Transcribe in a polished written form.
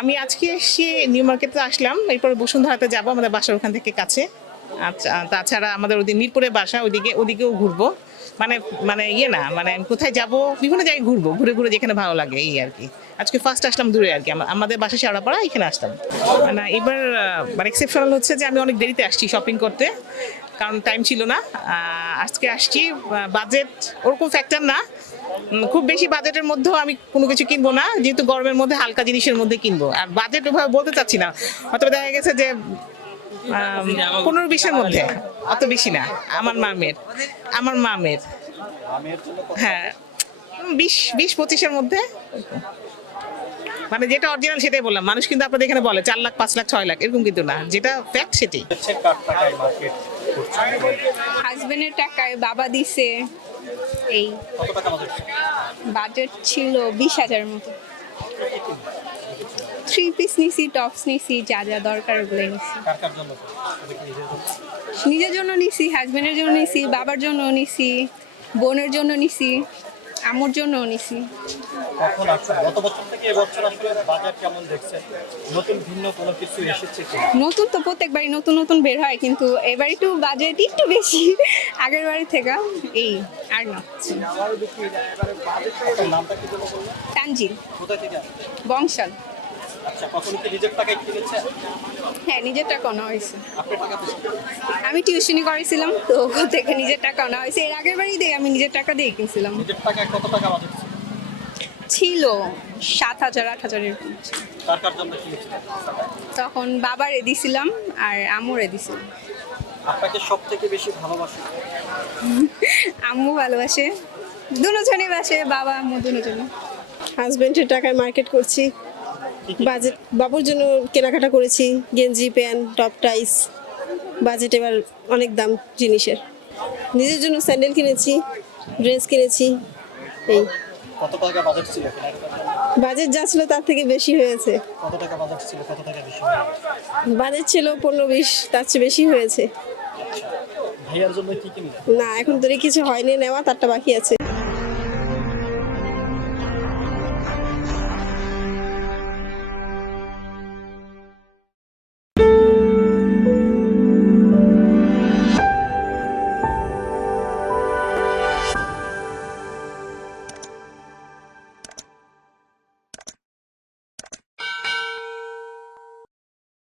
আমি আজকে এসে নিউ মার্কেটে আসলাম, এরপরে বসুন্ধরাতে যাব, আমাদের বাসার ওখান থেকে কাছে। আচ্ছা, তাছাড়া আমাদের ওদিকে মিরপুরে বাসা, ওদিকেও ঘুরবো। মানে মানে ইয়ে না, মানে আমি কোথায় যাব, বিভিন্ন জায়গায় ঘুরবো, ঘুরে ঘুরে যেখানে ভালো লাগে এই আর কি। আজকে ফার্স্ট আসলাম দূরে আর কি, আমাদের বাসা শেওড়াপাড়া, এখানে আসলাম। মানে এবার মানে এক্সেপশনাল হচ্ছে যে আমি অনেক দেরিতে আসছি শপিং করতে, কারণ টাইম ছিল না। আজকে আসছি, বাজেট ওরকম ফ্যাক্টর না, খুব বেশি বাজেটের মধ্যেও আমি কোনো কিছু কিনবো না, যেহেতু গরমের মধ্যে হালকা জিনিসের মধ্যে কিনবো। আর বাজেট ওভাবে বলতে চাচ্ছি না, হয়তো দেখা গেছে যে 15-20-এর মধ্যে, অত বেশি না। আমার মামের হ্যাঁ, 20-25-এর মধ্যে। মানে যেটা অরিজিনাল সেটাই বললাম। মানুষ কিন্তু আপনাদের এখানে বলে 4 লাখ, 5 লাখ, 6 লাখ, এরকম কিন্তু না, যেটা ফ্যাক্ট সেটাই। হাজবেন্ডের টাকায় বাবা দিছে। এই বাজেট ছিল 20,000-এর মতো। 3 পিস নিছি, টপস নিছি, যা যা দরকার ওগুলো নিছি। নিজের জন্য নিছি, হাজবেন্ডের জন্য নিছি, বাবার জন্য নিছি, বোনের জন্য নিছি, আম্মুর জন্য নিছি। কখন আসছেন? গত বছর থেকে এবছর আসলে বাজার কেমন দেখছেন? নতুন ভিন্ন কোনো কিছু এসেছে কি? নতুন তো প্রত্যেকবারই নতুন নতুন বের হয়, কিন্তু এবার একটু বাজেট একটু বেশি আগের বারের থেকে। এই আর না। আপনার নামটা কি বলে বললেন? তানজিল, কোথা থেকে আসছেন? বংশাল। আচ্ছা, কখনো কি নিজের টাকায় কিনেছেন? হ্যাঁ, নিজের টাকা নেওয়া হয়েছে। আপনার টাকা বেশি? আমি টিউশনি করেছিলাম তো, ওখান থেকে নিজের টাকা নেওয়া হয়েছে। এর আগের বারই দিয়ে আমি নিজের টাকা দিয়ে কিনছিলাম। নিজের টাকায় কত টাকা বাজেট ছিল? ছিল 7,000-8,000 এরকম ছিল। কার কার জন্য কিনেছিলেন? তখন বাবারে দিছিলাম আর আম্মুরে দিছিলাম। আপনাকে সব থেকে বেশি ভালোবাসে? আম্মু ভালোবাসে, দুজনেই বাসে, বাবা আম্মু দুজনে। হাজবেন্ডের টাকায় মার্কেট করছি, বাজেট বাবুর জন্য কেনাকাটা করেছি, গেঞ্জি, প্যান্ট, টপ, টাইস। বাজেট এবার অনেক দাম জিনিসের। নিজের জন্য স্যান্ডেল কিনেছি, ড্রেস কিনেছি। এই কত টাকা বাজেট ছিল কেনাকাটার? বাজেট যা ছিল তার থেকে বেশি হয়েছে। কত টাকা বাজেট ছিল, কত টাকা বেশি হয়ে গেছে? বাজেট ছিল 15-20, তার চেয়ে বেশি হয়েছে। ভাইয়ার জন্য কি কিনলেন? না, এখন তো কিছু হয়নি নেওয়া, তারটা বাকি আছে।